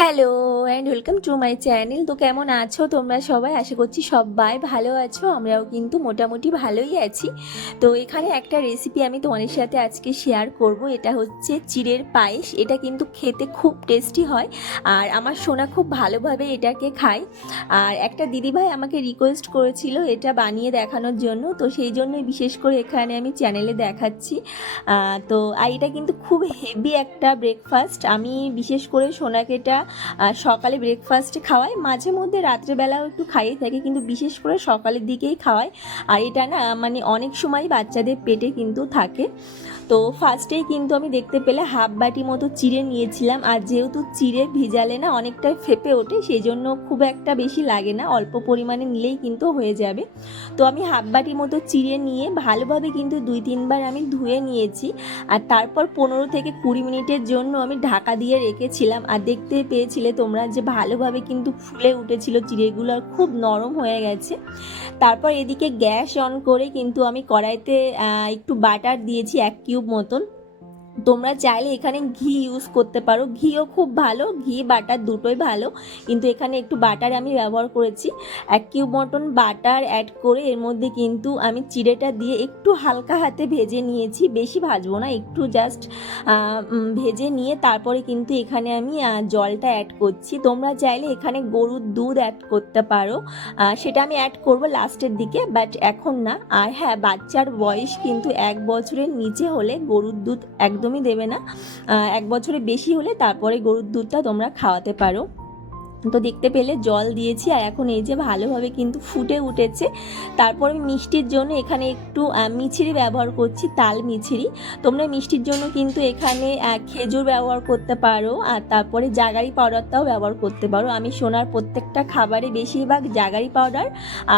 Hello and welcome to my channel তো কেমন আছো তোমরা সবাই? আশা করছি সবাই ভালো আছো, আমরাও কিন্তু মোটামুটি ভালোই আছি। তো এখানে একটা রেসিপি আমি তোমাদের সাথে আজকে শেয়ার করব। এটা হচ্ছে চিড়ের পায়েস। এটা কিন্তু খেতে খুব টেস্টি হয় আর আমার সোনা খুব ভালোভাবে এটাকে খায়। আর একটা দিদিভাই আমাকে রিকোয়েস্ট করেছিল এটা বানিয়ে দেখানোর জন্য। তো সেই জন্যই বিশেষ করে এখানে আমি চ্যানেলে দেখাচ্ছি। তো, আর এটা কিন্তু খুব হেভি একটা ব্রেকফাস্ট আমি বিশেষ করে সোনাকে এটা সকালে ব্রেকফাস্টে খাওয়াই মাঝে মধ্যে রাত্রেবেলাও একটু খাইয়ে থাকি, কিন্তু বিশেষ করে সকালের দিকেই খাওয়াই আর এটা না মানে অনেক সময় বাচ্চাদের পেটে কিন্তু থাকে। তো ফার্স্টেই কিন্তু আমি দেখতে পেলে হাফ বাটি মতো চিড়ে নিয়েছিলাম। আর যেহেতু চিড়ে ভিজালে না অনেকটাই ফেপে ওঠে সেই জন্য খুব একটা বেশি লাগে না, অল্প পরিমাণে নিলেই কিন্তু হয়ে যাবে। তো আমি হাফ বাটি মতো চিড়ে নিয়ে ভালোভাবে কিন্তু দুই, তিনবার আমি ধুয়ে নিয়েছি। আর তারপর পনেরো থেকে কুড়ি মিনিটের জন্য আমি ঢাকা দিয়ে রেখেছিলাম। আর দেখতে পেয়েছিলে তোমরা যে ভালোভাবে কিন্তু ফুলে উঠেছিল চিড়েগুলো আর খুব নরম হয়ে গেছে। তারপর এদিকে গ্যাস অন করে কিন্তু আমি কড়াইতে একটু বাটার দিয়েছি এক কিউব মতন। তোমরা চাইলে এখানে ঘি ইউজ করতে পারো। ঘিও খুব ভালো, ঘি, বাটার দুটোই ভালো। কিন্তু এখানে একটু বাটার আমি ব্যবহার করেছি। এক কিউব মটন বাটার অ্যাড করে এর মধ্যে কিন্তু আমি চিড়েটা দিয়ে একটু হালকা হাতে ভেজে নিয়েছি। বেশি ভাজবো না, একটু জাস্ট ভেজে নিয়ে তারপরে কিন্তু এখানে আমি জলটা অ্যাড করছি। তোমরা চাইলে এখানে গরুর দুধ অ্যাড করতে পারো। সেটা আমি অ্যাড করব লাস্টের দিকে বাট এখন না। আর হ্যাঁ বাচ্চার বয়স কিন্তু এক বছরের নিচে হলে গরুর দুধ একদমই দেবে না। এক বছরে বেশি হলে তারপরে গরুর দুধটা তোমরা খাওয়াতে পারো। তো দেখতে পেলে জল দিয়েছি আর এখন এই যে ভালোভাবে কিন্তু ফুটে উঠেছে। তারপর আমি মিষ্টির জন্য এখানে একটু মিছিরি ব্যবহার করছি, তাল মিছিরি। তোমরা মিষ্টির জন্য কিন্তু এখানে খেজুর ব্যবহার করতে পারো আর তারপরে জাগারি পাউডারটাও ব্যবহার করতে পারো। আমি সোনার প্রত্যেকটা খাবারে বেশিরভাগ জাগারি পাউডার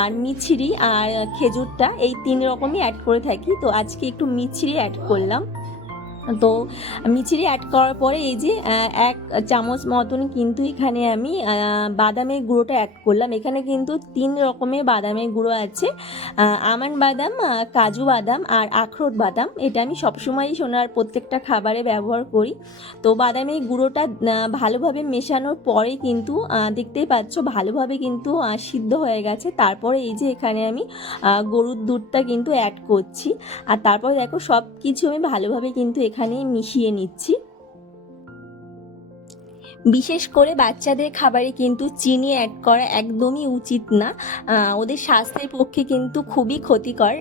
আর মিছরি আর খেজুরটা এই তিন রকমই অ্যাড করে থাকি। তো আজকে একটু মিছরি অ্যাড করলাম। তো মিছরি অ্যাড করার পরে এই যে এক চামচ মতন কিন্তু এখানে আমি বাদামের গুঁড়োটা অ্যাড করলাম। এখানে কিন্তু তিন রকমের বাদামের গুঁড়ো আছে। আমান বাদাম কাজু বাদাম আর আখরোট বাদাম। এটা আমি সবসময়ই সোনার প্রত্যেকটা খাবারে ব্যবহার করি। তো বাদামের গুঁড়োটা ভালোভাবে মেশানোর পরে কিন্তু দেখতেই পাচ্ছ ভালোভাবে কিন্তু সিদ্ধ হয়ে গেছে। তারপরে এই যে এখানে আমি গরুর দুধটা কিন্তু অ্যাড করছি। আর তারপরে দেখো সব কিছু আমি ভালোভাবে কিন্তু এখানে মিশিয়ে নিচ্ছি। বিশেষ করে বাচ্চাদের খাবারে কিন্তু চিনি অ্যাড করা একদমই উচিত না। ওদের স্বাস্থ্যের পক্ষে কিন্তু খুবই ক্ষতিকর।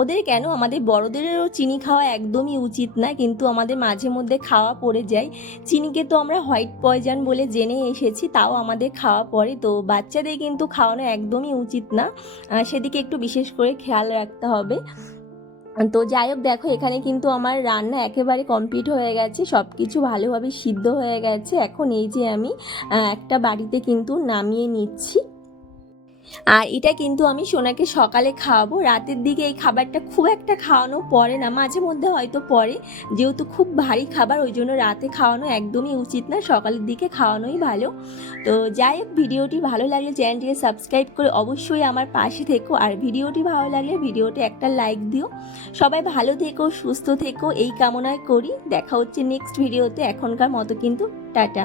ওদের কেন? আমাদের বড়দেরও চিনি খাওয়া একদমই উচিত না, কিন্তু আমাদের মাঝে মধ্যে খাওয়া পড়ে যায়। চিনিকে তো আমরা হোয়াইট পয়জন বলে জেনে এসেছি, তাও আমাদের খাওয়া পড়ে। তো বাচ্চাদের কিন্তু খাওয়ানো একদমই উচিত না। সেদিকে একটু বিশেষ করে খেয়াল রাখতে হবে। তো যাই হোক দেখো, এখানে কিন্তু আমার রান্না একেবারে কমপ্লিট হয়ে গেছে। সব কিছু ভালোভাবে সিদ্ধ হয়ে গেছে। এখন এই যে আমি একটা বাড়িতে কিন্তু নামিয়ে নিচ্ছি। আর এটা কিন্তু আমি সোনাকে সকালে খাওয়াবো, রাতের দিকে এই খাবারটা খুব একটা খাওয়ানো পড়ে না, মাঝে মধ্যে হয়তো পড়ে যেহেতু খুব ভারী খাবার, ওই জন্য রাতে খাওয়ানো একদমই উচিত না, সকালের দিকে খাওয়ানোই ভালো। তো যাই হোক, ভিডিওটি ভালো লাগলে চ্যানেলটিকে সাবস্ক্রাইব করে অবশ্যই আমার পাশে থেকো। আর ভিডিওটি ভালো লাগলে ভিডিওটি একটা লাইক দিও। সবাই ভালো থেকো, সুস্থ থেকো, এই কামনায় করি। দেখা হচ্ছে নেক্সট ভিডিওতে। এখনকার মতো কিন্তু টাটা।